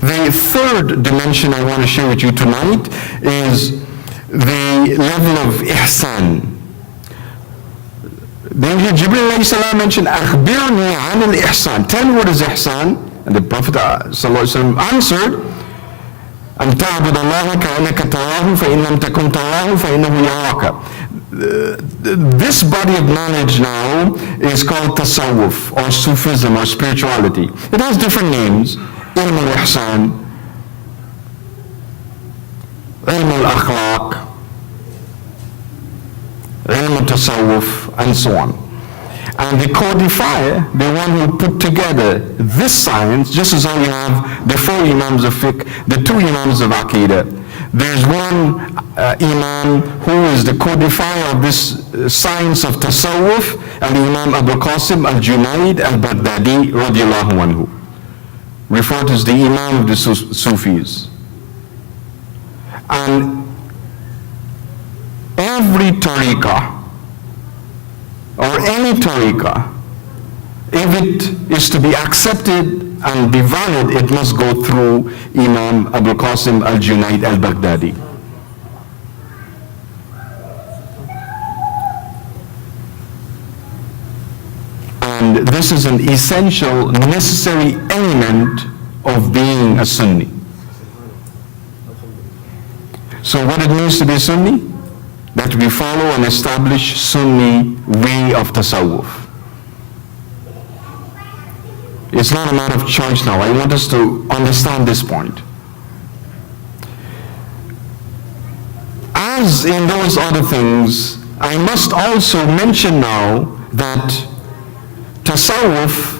The third dimension I want to share with you tonight is the level of ihsan. Then Jibreel alayhi salam mentioned, "Akhbirni an al-ihsan." Tell me what is ihsan? And the Prophet answered, أن تعبد الله كأنك تراه فإن لم تكن تراه فإنه يراك. This body of knowledge now is called tasawwuf or Sufism or spirituality. It has different names: ilm al-ihsan, ilm al-akhlaq, ilm al-tasawwuf, and so on. And the codifier, the one who put together this science, just as how you have the 4 imams of fiqh, the 2 imams of Aqida. There's one imam who is the codifier of this science of tasawwuf, and the Imam Abul Qasim al-Junaid al-Baghdadi radiallahu anhu, referred to as the imam of the Sufis. And every tariqah, or any tariqah, if it is to be accepted and be valid, it must go through Imam Abul Qasim al-Junaid al-Baghdadi. And this is an essential, necessary element of being a Sunni. So what it means to be Sunni? That we follow and establish Sunni way of tasawwuf. It's not a matter of choice now. I want us to understand this point. As in those other things, I must also mention now that tasawwuf,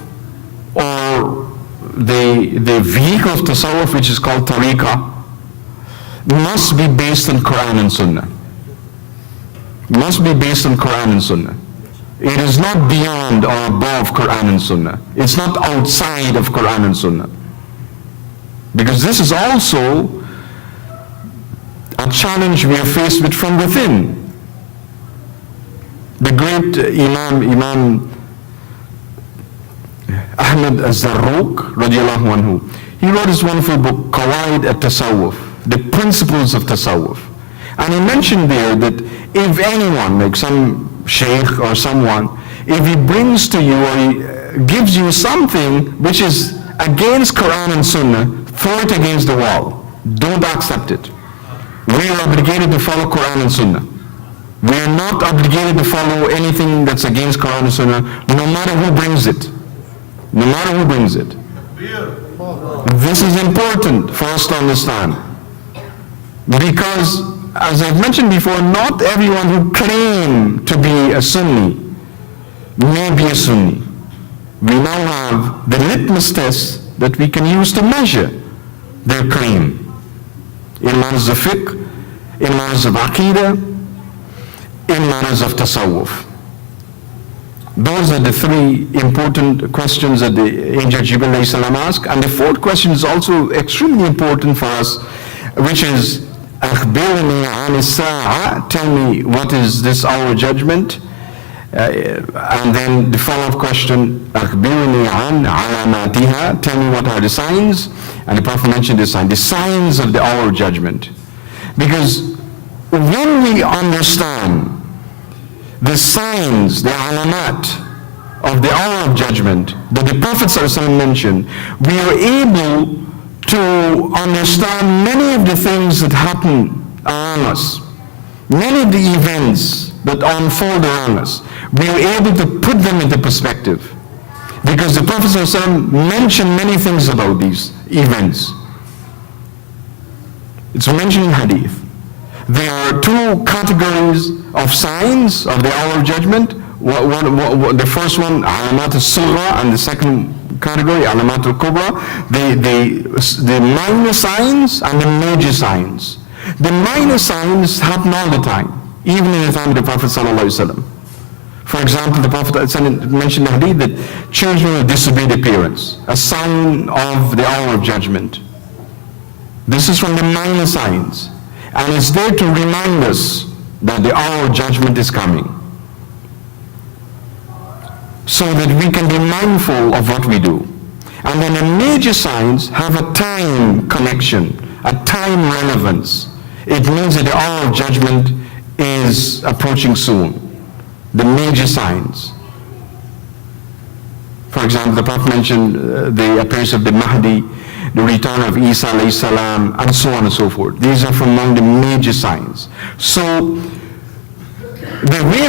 or the vehicle of tasawwuf, which is called tariqah, must be based on Quran and Sunnah. Must be based on Quran and Sunnah. It is not beyond or above Quran and Sunnah. It's not outside of Quran and Sunnah. Because this is also a challenge we are faced with from within. The great Imam Ahmad al-Zarruq radiallahu anhu, he wrote his wonderful book, Qawaid at-Tasawwuf, the principles of Tasawwuf. And he mentioned there that if anyone, like some Shaykh or someone, if he brings to you or he gives you something which is against Quran and Sunnah, throw it against the wall. Don't accept it. We are obligated to follow Quran and Sunnah. We are not obligated to follow anything that's against Quran and Sunnah, no matter who brings it. No matter who brings it. This is important for us to understand. Because, as I've mentioned before, not everyone who claims to be a Sunni may be a Sunni. We now have the litmus test that we can use to measure their claim. In matters of fiqh, in matters of Aqida, in matters of tasawwuf. Those are the 3 important questions that the angel Jibreel alayhi salam asked. And the 4th question is also extremely important for us, which is, أخبرني عن الساعة, tell me what is this hour judgment? And then the follow-up question, أخبرني عن علاماتها, tell me what are the signs? And the Prophet mentioned the signs of the hour of judgment. Because when we understand the signs, the alamat of the hour of judgment that the Prophet ﷺ mentioned, we are able to understand many of the things that happen around us, many of the events that unfold around us. We are able to put them into perspective because the Prophet ﷺ mentioned many things about these events. It's mentioned in hadith. There are 2 categories of signs of the hour of judgment. The first one, alamat al-sughra, and the second category, alamat al-kubra, the minor signs and the major signs. The minor signs happen all the time, even in the time of the Prophet ﷺ. For example, the Prophet mentioned in the hadith that children will disobey their parents, a sign of the hour of judgment. This is from the minor signs. And it's there to remind us that the hour of judgment is coming, so that we can be mindful of what we do. And then the major signs have a time connection, a time relevance. It means that the hour of judgment is approaching soon. The major signs. For example, the Prophet mentioned the appearance of the Mahdi, the return of Isa alayhi salam, and so on and so forth. These are from among the major signs. So the way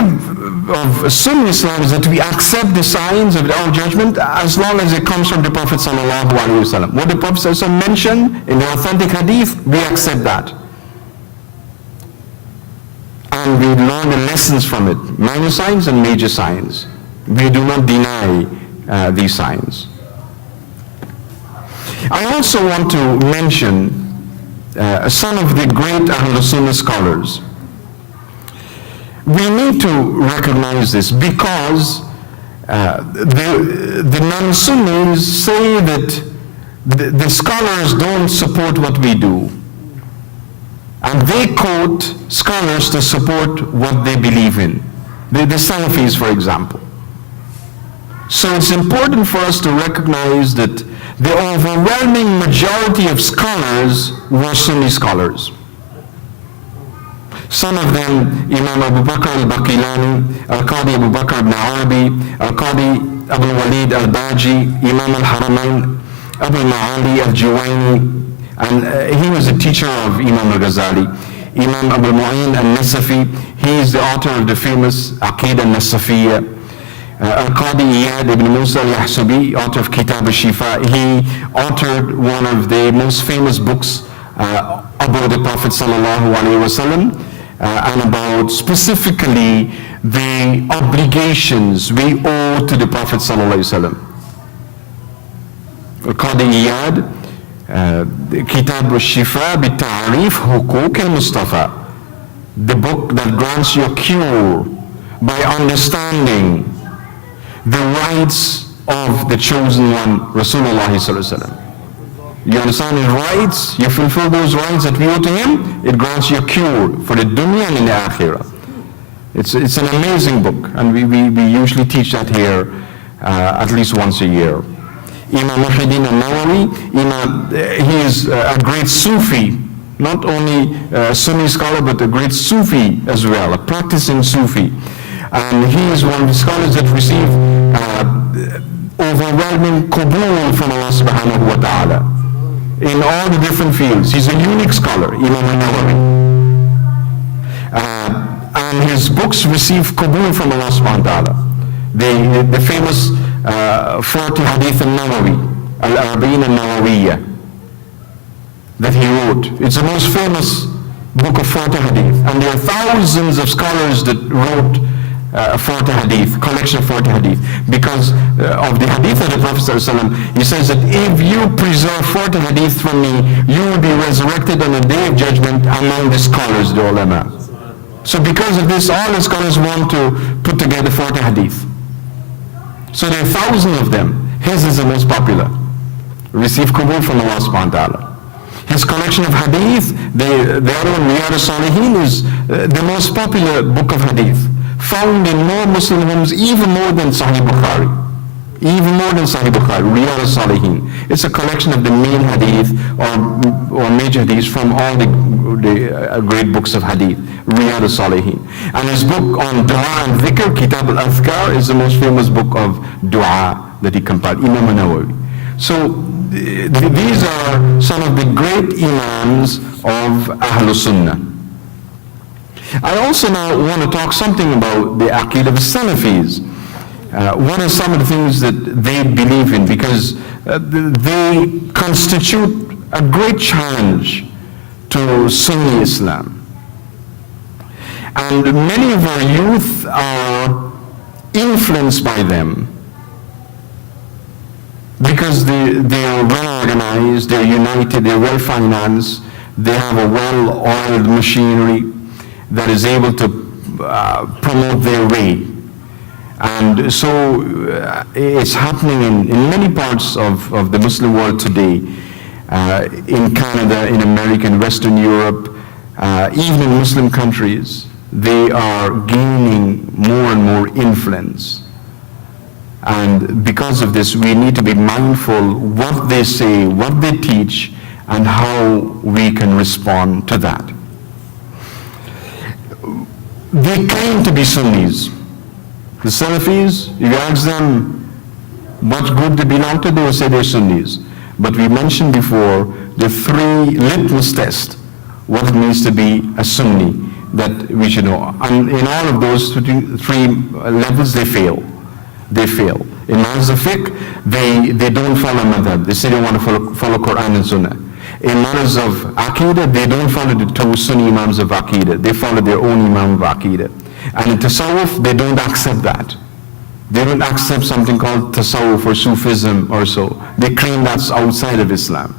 of Sunni Islam is that we accept the signs of the hour of judgment as long as it comes from the Prophet sallallahu alaihi wasallam. What the Prophet sallallahu alaihi wasallam mentioned in the authentic hadith, we accept that. And we learn the lessons from it, minor signs and major signs. We do not deny these signs. I also want to mention some of the great Ahlul Sunnah scholars. We need to recognize this because the non-Sunnis say that the scholars don't support what we do. And they quote scholars to support what they believe in. The Salafis, for example. So it's important for us to recognize that the overwhelming majority of scholars were Sunni scholars. Some of them, Imam Abu Bakr al-Baqilani, Al-Qadi Abu Bakr ibn Arabi, Al-Qadi Abu Walid al-Baji, Imam al-Haramain, Abu Ma'ali al-Juwayni, and he was a teacher of Imam al-Ghazali. Imam Abu Mu'in al-Nasafi, he is the author of the famous Aqida al-Nasafiyya. Al-Qadi Iyad ibn Musa al-Yahsubi, author of Kitab al-Shifa, he authored one of the most famous books about the Prophet sallallahu alaihi wasallam, and about specifically the obligations we owe to the Prophet sallallahu alaihi wasallam. Al-Qadi Iyad, Kitab al-Shifa bi-Ta'rif Huquq al-Mustafa, the book that grants you a cure by understanding the rights of the chosen one, Rasulullah sallallahu alaihi wasallam. You understand his rights, you fulfill those rights that we owe to him, it grants you a cure for the dunya and in the akhirah. It's an amazing book, and we usually teach that here at least once a year. Imam Muhyiddin al-Nawawi, he is a great Sufi, not only a Sunni scholar, but a great Sufi as well, a practicing Sufi. And he is one of the scholars that receive overwhelming qabul from Allah subhanahu wa ta'ala in all the different fields. He's a unique scholar, Imam al-Nawawi. And his books receive qabul from Allah subhanahu wa ta'ala. The famous 40 Hadith al-Nawawi, Al-Arba'in al-Nawawiyya, that he wrote. It's the most famous book of 40 Hadith. And there are thousands of scholars that wrote 40 hadith, collection of 40 hadith, because of the hadith of the Prophet ﷺ. He says that if you preserve 40 hadith from me, you will be resurrected on the day of judgment among the scholars, the ulama. So because of this, all the scholars want to put together 40 hadith. So there are thousands of them. His is the most popular. Receive qabul from Allah subhanahu wa ta'ala. His collection of hadith, the other one, Riyad al-Salihin, is the most popular book of hadith, found in more Muslim homes, even more than Sahih Bukhari. Even more than Sahih Bukhari, Riyad al-Salihin. It's a collection of the main hadith or major hadiths from all the great books of hadith, Riyad al-Salihin. And his book on dua and dhikr, Kitab al-Azkar, is the most famous book of dua that he compiled, Imam al-Nawawi. So these are some of the great imams of Ahlul Sunnah. I also now want to talk something about the Aqida of Salafis. What are some of the things that they believe in? Because they constitute a great challenge to Sunni Islam. And many of our youth are influenced by them because they are well organized, they're united, they're well financed, they have a well-oiled machinery that is able to promote their way. And so it's happening in many parts of the Muslim world today, in Canada, in America, in Western Europe, even in Muslim countries. They are gaining more and more influence. And because of this, we need to be mindful what they say, what they teach, and how we can respond to that. They claim to be Sunnis. The Salafis, if you ask them what group they belong to, they will say they're Sunnis. But we mentioned before the three litmus tests, what it means to be a Sunni, that we should know. And in all of those three levels, they fail. They fail. In matters of fiqh, they don't follow madhab. They say they want to follow Quran and Sunnah. In matters of Aqida, they don't follow the two Sunni Imams of Aqida. They follow their own Imam of Aqida. And in Tasawwuf, they don't accept that. They don't accept something called Tasawwuf or Sufism or so. They claim that's outside of Islam.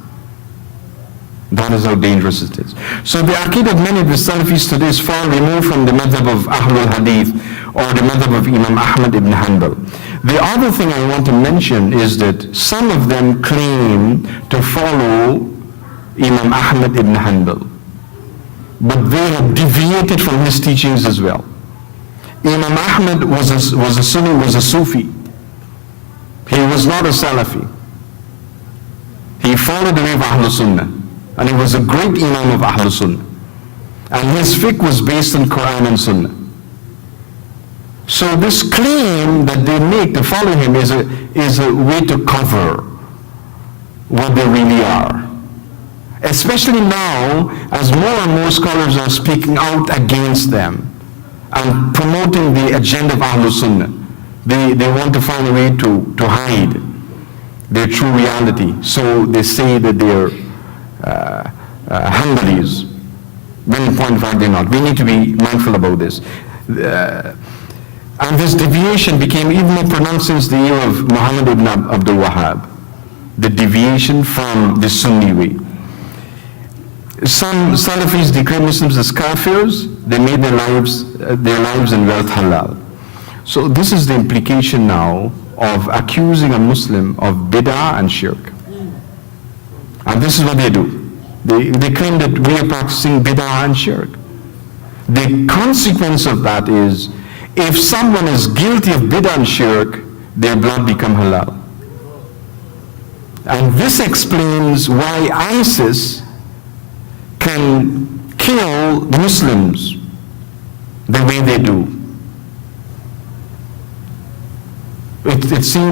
That is how dangerous it is. So the Aqid of many of the Salafis today is far removed from the madhab of Ahlul Hadith or the madhab of Imam Ahmad ibn Hanbal. The other thing I want to mention is that some of them claim to follow Imam Ahmad ibn Hanbal, but they have deviated from his teachings as well. Imam Ahmad was a Sunni, was a Sufi. He was not a Salafi. He followed the way of Ahlul Sunnah. And he was a great Imam of Ahlul Sunnah. And his fiqh was based on Quran and Sunnah. So this claim that they make to follow him is a way to cover what they really are. Especially now, as more and more scholars are speaking out against them and promoting the agenda of Ahlul Sunnah. They want to find a way to hide their true reality. So they say that they're Hanbalis, when in point of fact they're not. We need to be mindful about this. And this deviation became even more pronounced since the year of Muhammad ibn Abdul Wahhab. The deviation from the Sunni way. Some Salafis declare Muslims as kafirs. They made their lives and wealth halal. So this is the implication now of accusing a Muslim of bid'ah and shirk. And this is what they do. They claim that we are practicing bid'ah and shirk. The consequence of that is, if someone is guilty of bid'ah and shirk, their blood becomes halal. And this explains why ISIS can kill Muslims the way they do. It seems